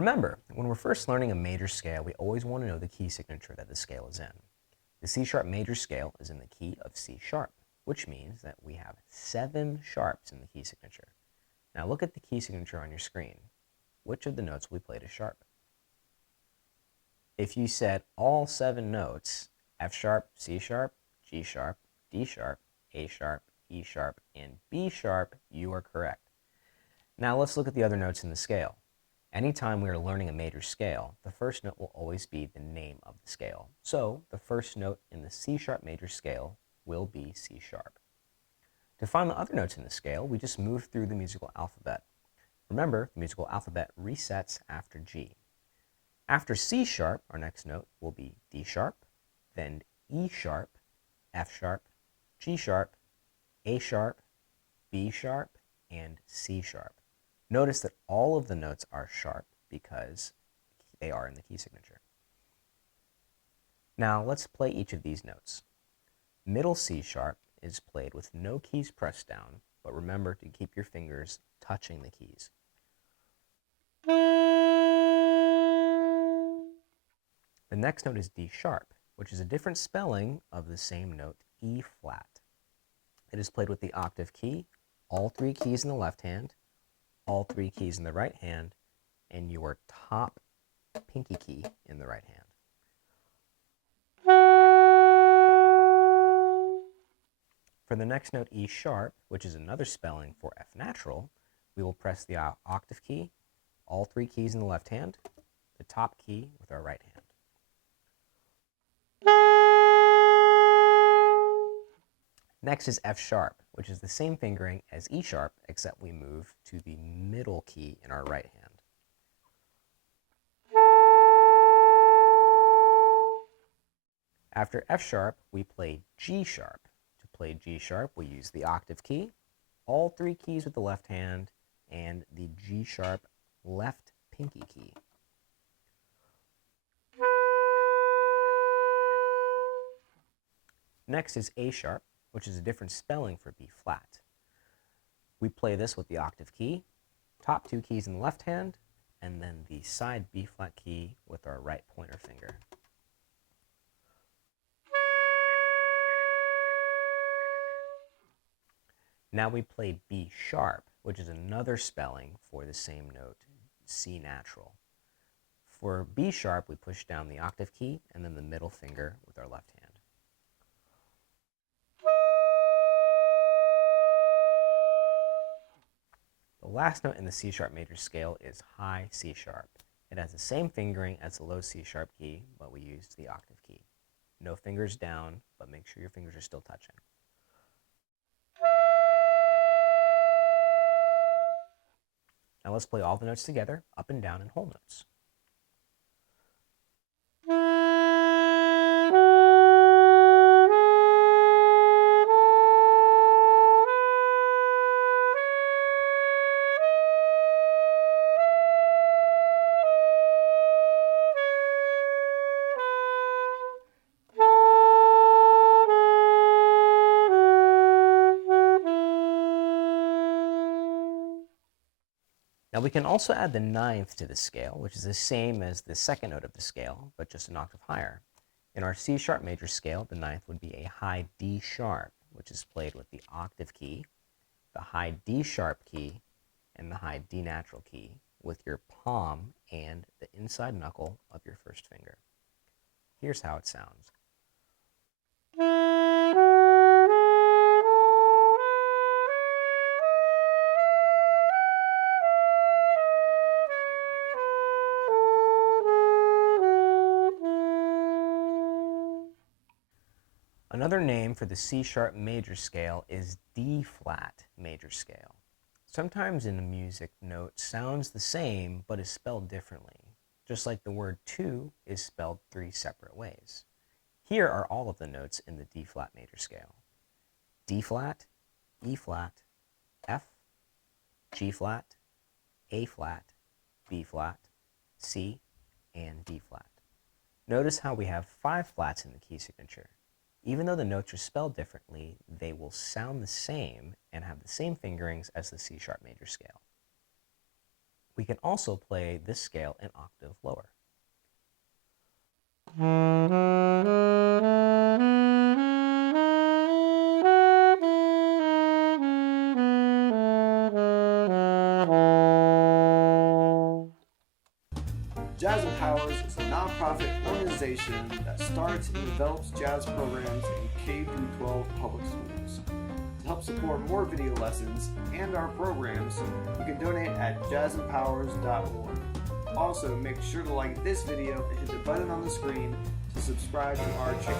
Remember, when we're first learning a major scale, we always want to know the key signature that the scale is in. The C-sharp major scale is in the key of C-sharp, which means that we have 7 sharps in the key signature. Now look at the key signature on your screen. Which of the notes will be played as sharp? If you said all 7 notes, F sharp, C sharp, G sharp, D sharp, A sharp, E sharp, and B sharp, you are correct. Now let's look at the other notes in the scale. Anytime we are learning a major scale, the first note will always be the name of the scale. So the first note in the C-sharp major scale will be C sharp. To find the other notes in the scale, we just move through the musical alphabet. Remember, the musical alphabet resets after G. After C sharp, our next note will be D sharp, then E sharp, F sharp, G sharp, A sharp, B sharp, and C sharp. Notice that all of the notes are sharp because they are in the key signature. Now let's play each of these notes. Middle C sharp is played with no keys pressed down, but remember to keep your fingers touching the keys. The next note is D sharp, which is a different spelling of the same note, E flat. It is played with the octave key, all 3 keys in the left hand, all 3 keys in the right hand, and your top pinky key in the right hand. For the next note, E sharp, which is another spelling for F natural, we will press the octave key, all 3 keys in the left hand, the top key with our right hand. Next is F sharp, which is the same fingering as E sharp, except we move to the middle key in our right hand. After F sharp, we play G sharp. To play G sharp, we use the octave key, all 3 keys with the left hand, and the G sharp left pinky key. Next is A sharp, which is a different spelling for B flat. We play this with the octave key, top 2 keys in the left hand, and then the side B flat key with our right pointer finger. Now we play B sharp, which is another spelling for the same note, C natural. For B sharp, we push down the octave key and then the middle finger with our left hand. The last note in the C sharp major scale is high C sharp. It has the same fingering as the low C sharp key, but we use the octave key. No fingers down, but make sure your fingers are still touching. Now let's play all the notes together, up and down in whole notes. Now we can also add the 9th to the scale, which is the same as the second note of the scale, but just an octave higher. In our C sharp major scale, the 9th would be a high D sharp, which is played with the octave key, the high D sharp key, and the high D natural key with your palm and the inside knuckle of your first finger. Here's how it sounds. Another name for the C sharp major scale is D flat major scale. Sometimes in a music, note sounds the same but is spelled differently, just like the word two is spelled 3 separate ways. Here are all of the notes in the D flat major scale: D flat, E flat, F, G flat, A flat, B flat, C, and D flat. Notice how we have 5 flats in the key signature. Even though the notes are spelled differently, they will sound the same and have the same fingerings as the C sharp major scale. We can also play this scale an octave lower. Jazz Empowers is a nonprofit organization that starts and develops jazz programs in K-12 public schools. To help support more video lessons and our programs, you can donate at jazzempowers.org. Also, make sure to like this video and hit the button on the screen to subscribe to our channel.